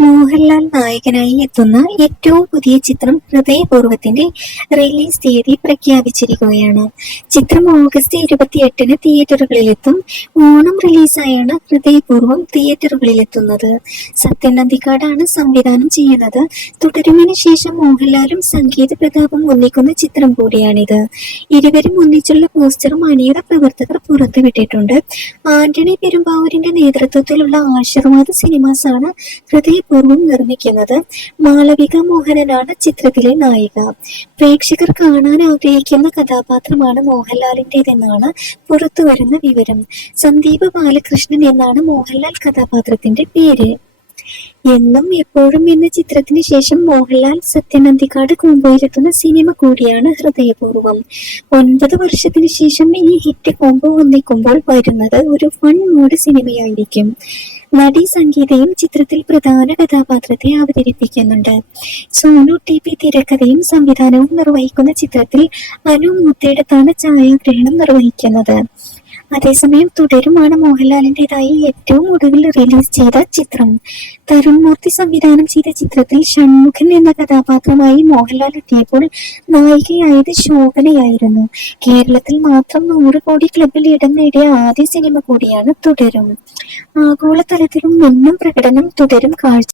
മോഹൻലാൽ നായകനായി എത്തുന്ന ഏറ്റവും പുതിയ ചിത്രം ഹൃദയപൂർവത്തിന്റെ റിലീസ് തീയതി പ്രഖ്യാപിച്ചിരിക്കുകയാണ്. ചിത്രം ഓഗസ്റ്റ് ഇരുപത്തി എട്ടിന് തിയേറ്ററുകളിലെത്തും. ഓണം റിലീസായാണ് ഹൃദയപൂർവം തിയേറ്ററുകളിലെത്തുന്നത്. സത്യൻ നന്ദിക്കാടാണ് സംവിധാനം ചെയ്യുന്നത്. തുടരുമിന് ശേഷം മോഹൻലാലും സംഗീത പ്രതാപും ഒന്നിക്കുന്ന ചിത്രം കൂടിയാണിത്. ഇരുവരും ഒന്നിച്ചുള്ള പോസ്റ്ററും അണിയുടെ പ്രവർത്തകർ പുറത്തുവിട്ടിട്ടുണ്ട് ആന്റണി പെരുമ്പാവൂരിന്റെ നേതൃത്വത്തിലുള്ള ആശീർവാദ സിനിമാസാണ് ആണ് ഹൃദയപൂർവം നിർമ്മിക്കുന്നത് മാളവിക മോഹനനാണ് ചിത്രത്തിലെ നായിക. പ്രേക്ഷകർ കാണാൻ ആഗ്രഹിക്കുന്ന കഥാപാത്രമാണ് മോഹൻലാലിന്റെതെന്നാണ് പുറത്തുവരുന്ന വിവരം. സന്ദീപ് ബാലകൃഷ്ണൻ എന്നാണ് മോഹൻലാൽ കഥാപാത്രത്തിന്റെ പേര്. എന്നും എപ്പോഴും എന്ന ചിത്രത്തിന് ശേഷം മോഹൻലാൽ സത്യനന്ദിക്കാട് കോമ്പോയിലെത്തുന്ന സിനിമ കൂടിയാണ് ഹൃദയപൂർവം ഒൻപത് വർഷത്തിന് ശേഷം ഈ ഹിറ്റ് കോംബോ ഒന്നിക്കുമ്പോൾ വരുന്നത് ഒരു ഫൺ മൂഡ് സിനിമയായിരിക്കും. നടി സംഗീതയും ചിത്രത്തിൽ പ്രധാന കഥാപാത്രത്തെ അവതരിപ്പിക്കുന്നുണ്ട്. സോനു ടി പി തിരക്കഥയും സംവിധാനവും നിർവഹിക്കുന്ന ചിത്രത്തിൽ അനു മുത്തയിടത്താണ് ഛായാഗ്രഹണം നിർവഹിക്കുന്നത്. അതേസമയം തുടരുമാണ് മോഹൻലാലിന്റെതായി ഏറ്റവും ഒടുവിൽ റിലീസ് ചെയ്ത ചിത്രം. തരുൺ മൂർത്തി സംവിധാനം ചെയ്ത ചിത്രത്തിൽ ഷൺമുഖൻ എന്ന കഥാപാത്രമായി മോഹൻലാൽ എത്തിയപ്പോൾ നായികയായത് ശോഭനയായിരുന്നു. കേരളത്തിൽ മാത്രം നൂറ് കോടി ക്ലബിൽ ഇടം നേടിയ ആദ്യ സിനിമ കൂടിയാണ് തുടരും. ആഗോളതലത്തിലും മുന്നും പ്രകടനം തുടരും കാഴ്ച